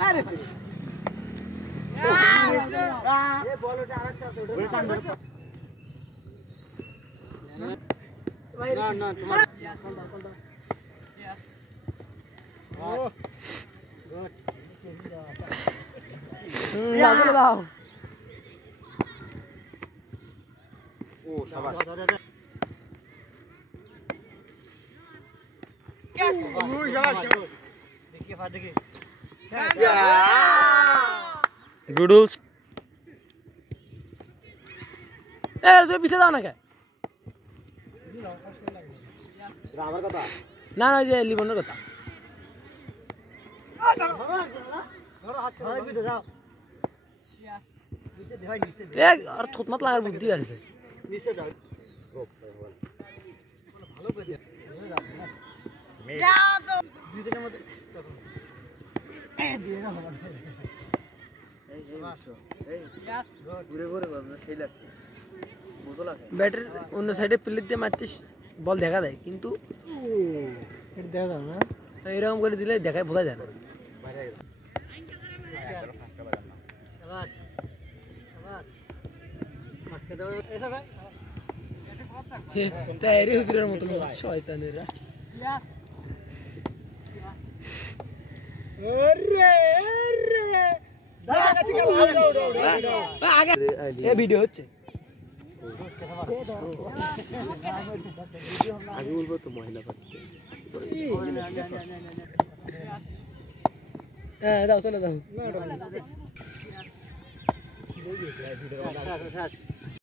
আরে এই বলটা আরেকটা আছে ওটা না না তোমার ও গুড লাগলো দাও ও শাবাশ ডুডলস এ তুই পিছে যাও না কে আমার কথা না না যে লিবনের কথা এক আর থতমাত লাগার বুদ্ধি আছে নিচে যাও ভালো করে দুই দিনের মধ্যে ব্যাটের অন্য সাইডে প্লেট দিয়ে মারছিস বল দেখা যায় কিন্তু দেখা যাবে না এরকম করে দিলে দেখায় বোঝা যায় না তাই হুজুরের মতো শয়তানেরা ভিডিও হচ্ছে আগে বলবো তো মহিলা হ্যাঁ দাও চলে দাও